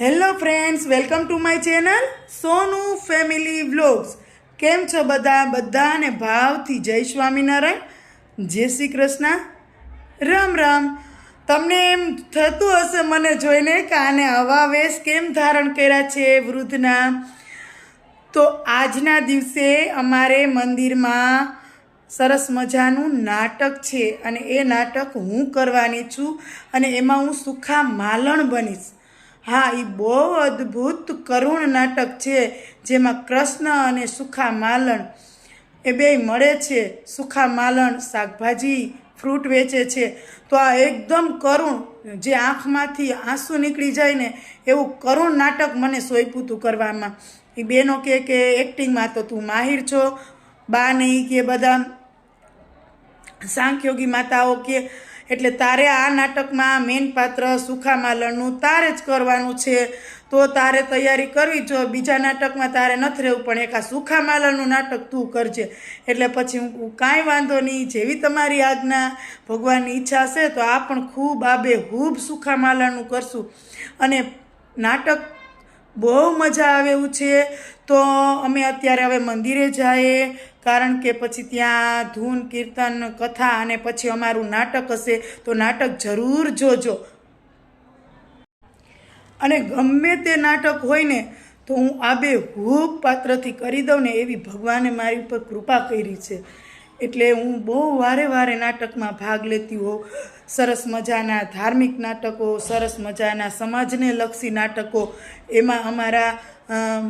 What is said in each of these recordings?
Hello friends, welcome to my channel Sonu family vlogs. કેમ છો બધા? બધાને ભાવથી જય સ્વામિનારાયણ. જય શ્રી કૃષ્ણ. રામ રામ. તમને એમ થતું હશે મને જોઈને કે આને હવા વેશ કેમ ધારણ કર્યા છે વૃદ્ધના? તો આજના દિવસે અમારે મંદિરમાં સરસ મજાનું નાટક છે અને એ નાટક હું કરવાની છું અને એમાં હું સુખા માલણ બનીશ. હા એ બહુ અદ્ભુત કરુણ નાટક છે, જેમાં કૃષ્ણ અને સુખા માલણ એ બે મળે છે. સુખા માલણ શાકભાજી, ફ્રૂટ વેચે છે. તો આ એકદમ કરુણ, જે આંખમાંથી આંસુ નીકળી જાય ને, એવું કરુણ નાટક મને સોંપ્યું હતું કરવામાં. એ બેનો કે કે, એક્ટિંગમાં તો તું માહિર છો. બા નહીં કે બધા, સાંખ્યોગી માતાઓ કે એટલે તારે આ નાટકમાં મેન પાત્ર સુખા માલણનું તારે જ કરવાનું છે. તો તારે તૈયારી કરવી જો બીજા નાટકમાં તારે નથી રહેવું, પણ એક આ સુખા માલણનું નાટક તું કરજે. એટલે પછી હું કાંઈ વાંધો નહીં, જેવી તમારી આજ્ઞા, ભગવાનની ઈચ્છા હશે તો આ પણ ખૂબ આબે ખૂબ સુખા માલણનું કરશું. અને નાટક બહુ મજા આવે એવું છે. તો અમે અત્યારે હવે મંદિરે જઈએ, કારણ કે પછી ત્યાં ધૂન, કીર્તન, કથા અને પછી અમારું નાટક હશે, તો નાટક જરૂર જોજો. અને ગમે તે નાટક હોય ને, તો હું આબે હૂબ પાત્રથી કરી દઉં ને એવી ભગવાને મારી ઉપર કૃપા કરી છે. એટલે હું બહુ વારે વારે નાટકમાં ભાગ લેતી હોઉં સરસ મજાના ધાર્મિક નાટકો, સરસ મજાના સમાજને લક્ષી નાટકો. એમાં અમારા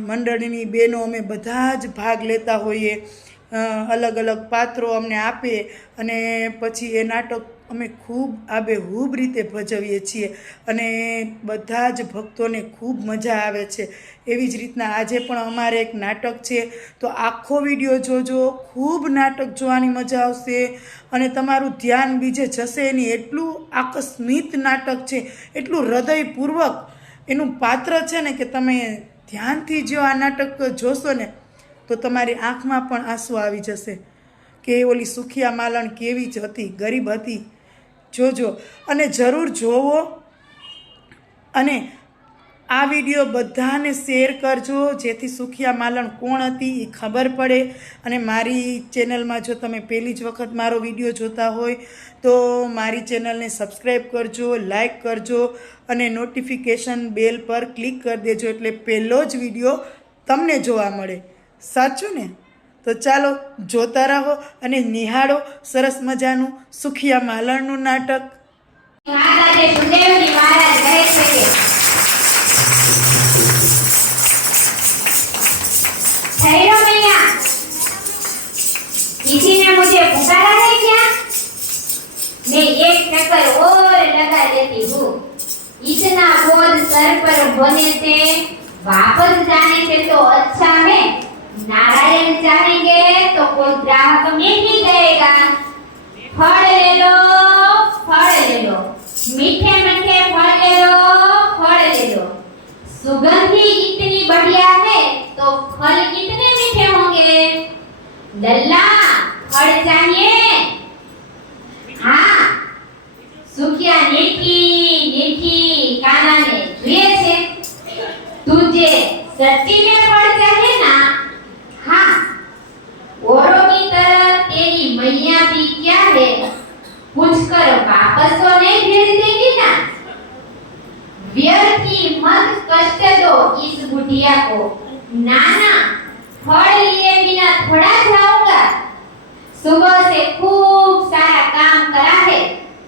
મંડળીની બહેનો અમે બધા જ ભાગ લેતા હોઈએ. અલગ અલગ પાત્રો અમને આપે અને પછી એ નાટક અમે ખૂબ આબેહૂબ રીતે ભજવીએ છીએ અને બધા જ ભક્તોને ખૂબ મજા આવે છે. એવી જ રીતના આજે પણ અમારે એક નાટક છે. તો આખો વીડિયો જોજો, ખૂબ નાટક જોવાની મજા આવશે અને તમારું ધ્યાન બીજે જશે એની એટલું આકસ્મિક નાટક છે, એટલું હૃદયપૂર્વક એનું પાત્ર છે ને કે તમે ધ્યાનથી જો આ નાટક જોશો ને, તો તમારી આંખમાં પણ આંસુ આવી જશે કે ઓલી સુખિયા માલણ કેવી જ હતી, ગરીબ હતી. જોજો અને જરૂર જોવો અને આ વીડિયો બધાને શેર કરજો. જેથી સુખિયા માલણ કોણ હતી એ ખબર પડે. અને મારી ચેનલમાં જો તમે પહેલી જ વખત મારો વીડિયો જોતા હોય, તો મારી ચેનલને સબસ્ક્રાઈબ કરજો લાઈક કરજો અને નોટિફિકેશન બેલ પર ક્લિક કરી દેજો. એટલે પહેલો જ વીડિયો તમને જોવા મળે. સાચું ને? તો ચાલો જોતા રહો અને નિહાળો સરસ મજાનું સુખિયા માલણનું નાટક માતાજી સુદેવજી મહારાજ કહે છે કે ठहरो मैया किसी ने मुझे पुकारा है क्या मैं एक चक्कर और लगा देती हूँ इतना बोझ सर पर होने से वापस जाने से तो अच्छा है नारायण चाहेंगे तो कोई ग्राहक मिल ही गएगा फल ले लो फल ले लो मीठे मीठे फल ले लो फल ले लो सुगंध ही इतनी बढ़िया है तो फल कितने मीठे होंगे लल्ला फल चाहिए हाँ सुखिया नीठी नीठी काना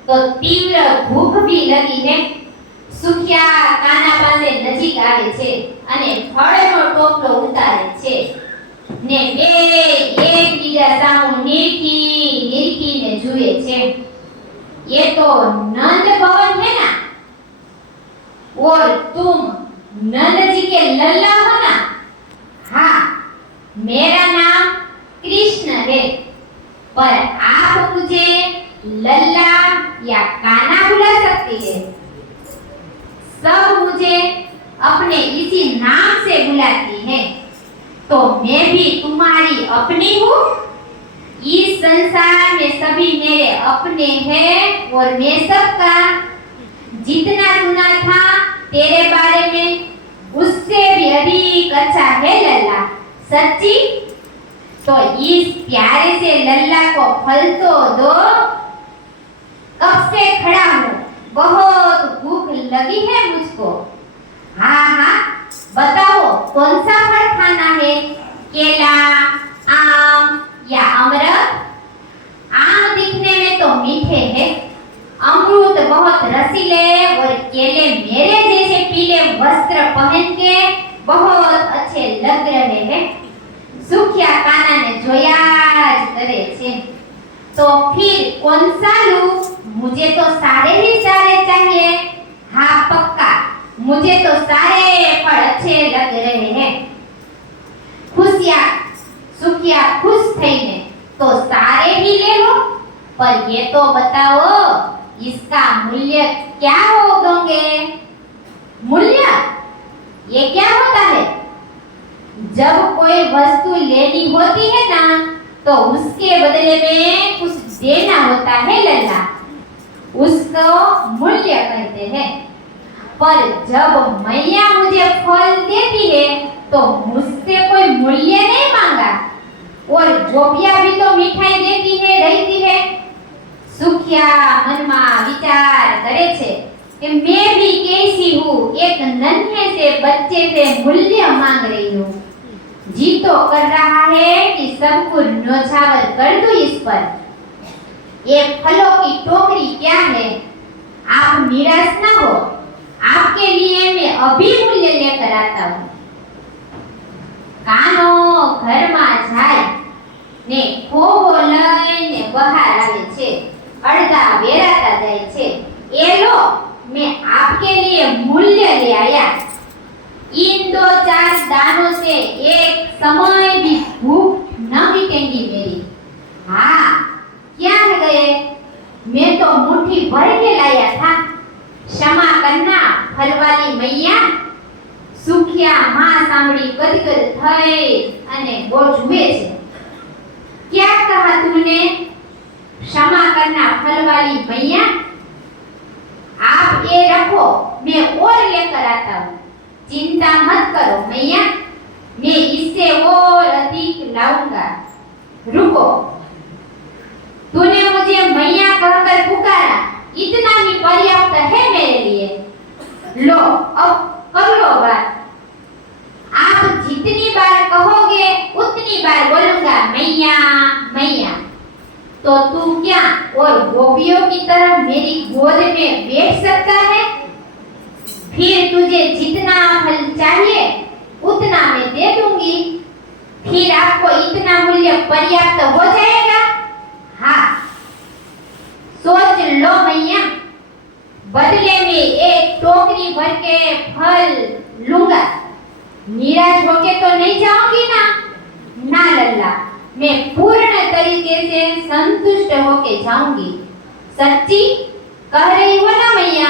तो तीव्र भूख भी लगी है સુખિયા કાના પાસે નજીક આવે છે અને ફળનો ટોપલો ઉતારે છે ને બે એકબીજા સામુ નીરખી નીરખીને જુએ છે ये तो नंद भवन है ना और तुम नंद जी के लल्ला हो ना हाँ मेरा नाम कृष्ण है पर आप मुझे लल्ला या काना बुला सकती है। सब मुझे अपने इसी नाम से बुलाती है। तो मैं भी तुम्हारी अपनी हूँ। इस संसार में सभी मेरे अपने हैं और मैं सबका। जितना सुना था तेरे बारे में, उससे भी अधिक अच्छा है लल्ला। सच्ची? तो इस प्यारे से लल्ला को फल तो दो। कब से खड़ा हूँ। बहुत भूख लगी है मुझको। हाँ हाँ बताओ कौन सा फल खाना है? केला, आम या अमरत आम दिखने में तो मीठे हैं। अमरूद बहुत रसीले और केले मेरे जैसे पीले वस्त्र पहन के बहुत अच्छे लग रहे हैं। सुखिया काना ने जोया करे तो फिर कौन सा लू? मुझे तो सारे ही सारे चाहिए। हाँ पक्का। मुझे तो सारे फल अच्छे लग रहे हैं। खुशिया, सुखिया खुश थईने तो सारे ही ले लो, पर ये तो बताओ, इसका मूल्य क्या हो दोगे मूल्य? ये क्या होता है? जब कोई वस्तु लेनी होती है ना तो उसके बदले में कुछ देना होता है लल्ला। उसको मूल्य कहते हैं पर जब मैया मुझे फल देती है तो मुझसे कोई मूल्य नहीं मांगा और जोबिया भी तो मिठाई देती है रहती है सुखिया મનમાં વિચાર કરે છે कि मैं भी कैसी हूँ एक नन्हे से बच्चे से मूल्य मांग रही हूँ जी तो कर रहा है कि सबको नौछावर कर दूं इस पर ये फलों की टोकरी क्या है आप निराश ना हो आपके लिए मैं अभी मूल्य लेकर आता हूँ કાનો ઘરમાં જાય ને ખોવો લઈને બહાર આવે છે અડધા વેરાતા જાય છે એ લો मैं आपके लिए मूल्य ले आया इन दो चार दानों से एक समय भी भूख क्षमा करना फल वाली मैया સુખિયા માં સાંભળી ગદગદ થઈ અને બહુ જુએ છે क्या कहा तूने क्षमा करना फल वाली मैया आप ये रखो मैं और लेकर आता हूँ चिंता मत करो मैया मैं इससे और अधिक लाऊंगा रुको तूने मुझे मैया कहकर पुकारा इतना ही पर्याप्त है मेरे लिए। लो, अब कर लो बात। आप जितनी बार कहोगे, उतनी बार बोलूँगा, मैया मैया। तो तू क्या और गोपियों की तरह मेरी गोद में बैठ सकता है? फिर तुझे जितना फल चाहिए, उतना मैं दे दूँगी। फिर आपको इतना मूल्य पर्याप्त हो जाएगा? हाँ सोच लो मैया बदले में एक टोकरी भर के फल लूँगा। निराश होके तो नहीं जाऊँगी ना। ना लल्ला, मैं पूर्ण तरीके से संतुष्ट होके जाऊँगी। सच्ची कह रही हो ना मैया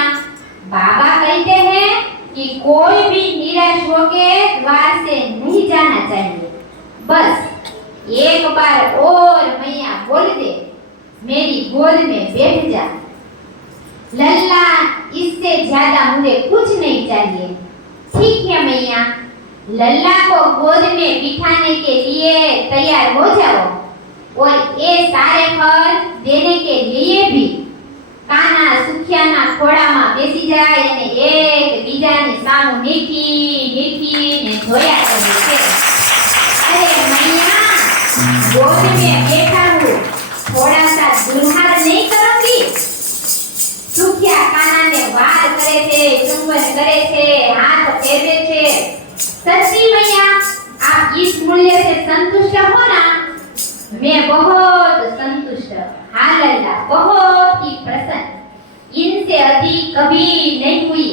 बाबा कहते हैं कि कोई भी निराश होके द्वार से नहीं जाना चाहिए। बस, एक बार और मैया बोल दे। मेरी गोद में बैठ जा लल्ला इससे ज्यादा मुझे कुछ नहीं चाहिए ठीक है मैया लल्ला को गोद में बिठाने के लिए तैयार हो जाओ और ये सारे फल देने के लिए भी કાના સુખિયાના ખોળામાં બેસી જાય અને એક બીજાની સામું મીઠી મીઠી ને જોયા કરે છે અરે મૈયા गोद में बैठा हूँ थोड़ा सा दुल्हार नहीं करूंगी સુખિયા કાનાને વાર કરે છે ચુંબન કરે છે હાથ ફેરવે છે सच्ची मैया आप इस मूल्य से संतुष्ट हो ना मैं बहुत संतुष्ट हाँ लल्ला बहुत ही प्रसन्न इनसे अधिक कभी नहीं हुई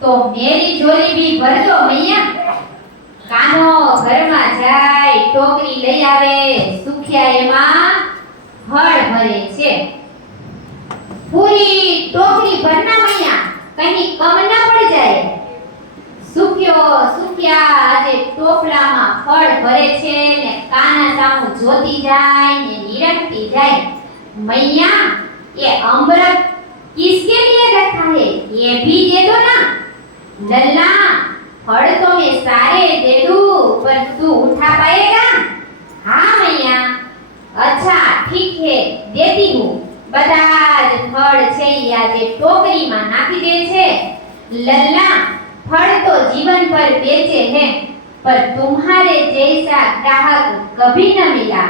तो मेरी झोली भी भर दो मैया કાનો ઘરમાં જાય ટોકરી લઈ આવે સુખ્યા એમાં હળ ભરે છે. પૂરી ટોકરી ભરના મૈયા કઈ કમ ના પડ જાય. સુક્યો સુખ્યા આજે ટોપલામાં ફળ ભરે છે ને કાના સામું જોતી જાય ને નિરખતી જાય. મૈયા, એ અમૃત किसके लिए रखा है ये भी दे दो ना लल्ला फल तो मैं सारे दे दूं पर तू उठा पाएगा हाँ मैया अच्छा ठीक है देती हूँ બધા જ ફળ છે ઈ આજે ટોકરીમાં નાખી દે છે लल्ला फल तो जीवन भर बेचे हैं पर तुम्हारे जैसा ग्राहक कभी न मिला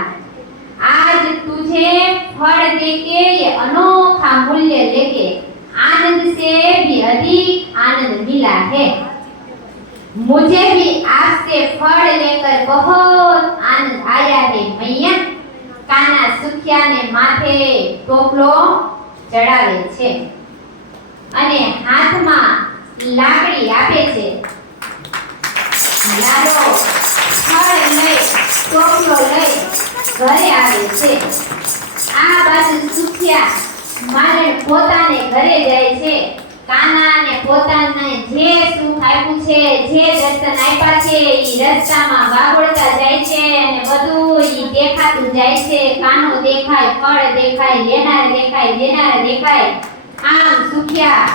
आज तुझे फल देके ये अनोखा मूल्य लेके आनंद से भी अधिक आनंद मिला है मुझे भी आपसे फल लेकर बहुत आनंद आया है मैया કાના સુખ્યાને માથે ટોપલો ચડાવે છે અને હાથમાં લાકડી આપે છે. લાલો ફળ લઈ, ટોપલો લઈ ઘરે આવે છે. આ બાજુ સુખિયા મારે પોતાને ઘરે જાય છે. કાના ને પોતાને જે સુખ આપ્યું છે, જે દર્શન આપ્યા છે એ રસ્તામાં વાગોળતા જાય છે અને બધું ઈ દેખાતું જાય છે. કાનો દેખાય, ફળ દેખાય, લેનાર દેખાય, દેનાર દેખાય. આમ સુખ્યા.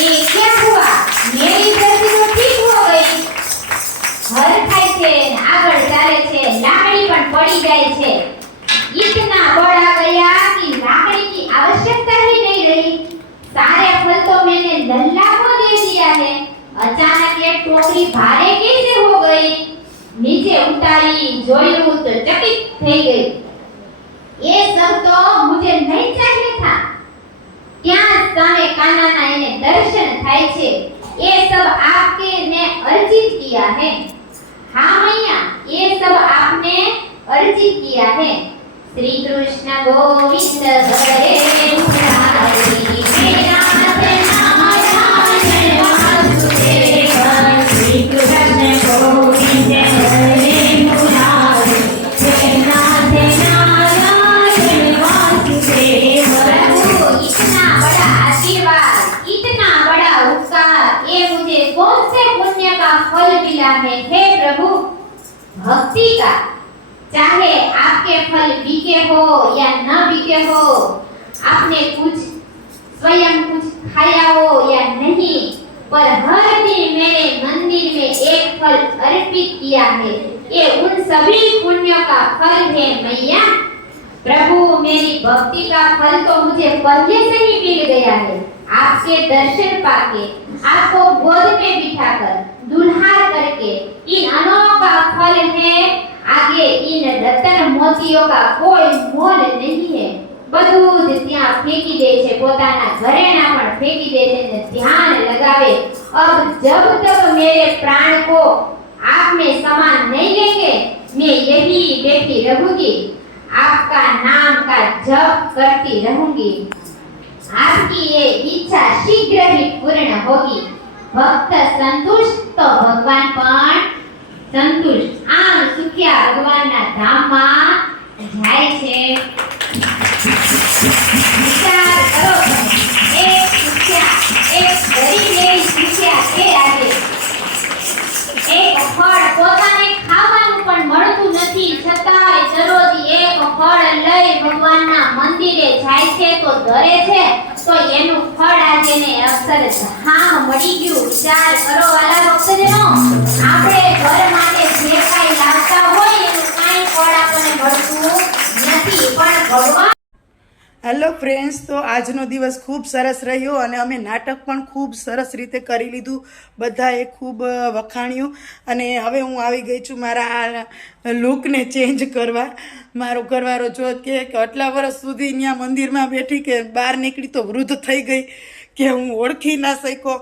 એ કેમ હુઆ? મેરી ધરતી તો ઠીક હો હર થાય છે આગળ ચાલે છે, લાકડી પણ પડી જાય છે. ઈટના બળ આ ગયા કે લાકડીની આવશ્યકતા નહીં રહી. सारे फल तो मैंने लल्ला को दे दिया है अचानक एक टोकरी भारे कैसे हो गई નીચે ઉતારી જોયું તો ચકિત થઈ ગઈ એ સબ તો મુજે નહીં ચાહીએ થા ત્યાં સામે કાનાના એને દર્શન થાય છે એ સબ આપકે ને अर्जित किया है हाँ मैया ये सब आपने अर्जित किया है श्री कृष्ण गोविंद हरे मुरारी बिके हो या न बिके हो आपने कुछ स्वयं कुछ खाया हो या नहीं, पर हर दिन मेरे मंदिर में एक फल अर्पित किया है। ये उन सभी पुण्यों का फल है मैया। प्रभु, मेरी भक्ति का फल तो मुझे पहले से ही मिल गया है। आपके दर्शन पाके, आपको गोद में बिठाकर, दुल्हार करके, इन अनोखा फल है आगे इन रतन मोतियों का कोई मोल नहीं है બધું જ ત્યાં ફેંકી દે છે પોતાના ઘરેણા પણ ફેંકી દે છે ને ધ્યાન લગાવે अब जब तक मेरे प्राण को आप में समान नहीं लेंगे मैं यही बैठी रहूंगी आपका नाम का जप करती रहूंगी आपकी ये इच्छा शीघ्र ही पूर्ण होगी भक्त संतुष्ट तो भगवान પણ સંતુષ્ટ, આમ સુખ્યા ભગવાનના ધામમાં જાય છે. એક સુખ્યા એક સુખ્યા એક ફળ પોતાને ખાવાનું પણ મળતું નથી, છતાંય દરરોજ એક ફળ ભગવાનના મંદિરે જાય છે તો ધરે છે, તો એનું ફળ આજે ને અક્ષર હા મળી ગયું. વિચાર કરો વાલા ભક્તજનો, આપણે ઘર માટે જે કાંઈ લાવતા હોય એનું કાંઈ ફળ આપણને મળતું નથી. પણ ભગવાન હેલો ફ્રેન્ડ્સ, તો આજનો દિવસ ખૂબ સરસ રહ્યો અને અમે નાટક પણ ખૂબ સરસ રીતે કરી લીધું. બધાએ ખૂબ વખાણ્યું. અને હવે હું આવી ગઈ છું મારા આ લુકને ચેન્જ કરવા. મારો ઘરવાળો જો કે આટલા વર્ષ સુધી ત્યાં મંદિરમાં બેઠી કે બહાર નીકળી તો વૃદ્ધ થઈ ગઈ કે હું ઓળખી ના શક્યો.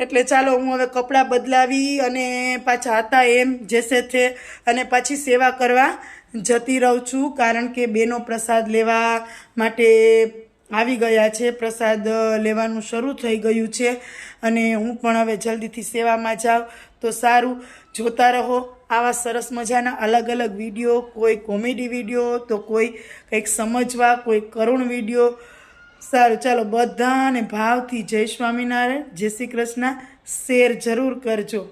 એટલે ચાલો હું હવે કપડાં બદલાવી અને પાછા હતા એમ, જેસે થે. અને પાછી સેવા કરવા જતી રહું છું કારણ કે બેનો પ્રસાદ લેવા માટે આવી ગયા છે. પ્રસાદ લેવાનું શરૂ થઈ ગયું છે અને હું પણ હવે જલ્દીથી સેવામાં જાઉં. તો સારું, જોતા રહો. આવા સરસ મજાના અલગ અલગ વીડિયો, કોઈ કોમેડી વીડિયો, તો કોઈ કંઈક સમજવા, કોઈ કરુણ વીડિયો. સારું, ચાલો બધાને ભાવથી જય સ્વામિનારાયણ, જય શ્રી કૃષ્ણ. શેર જરૂર કરજો.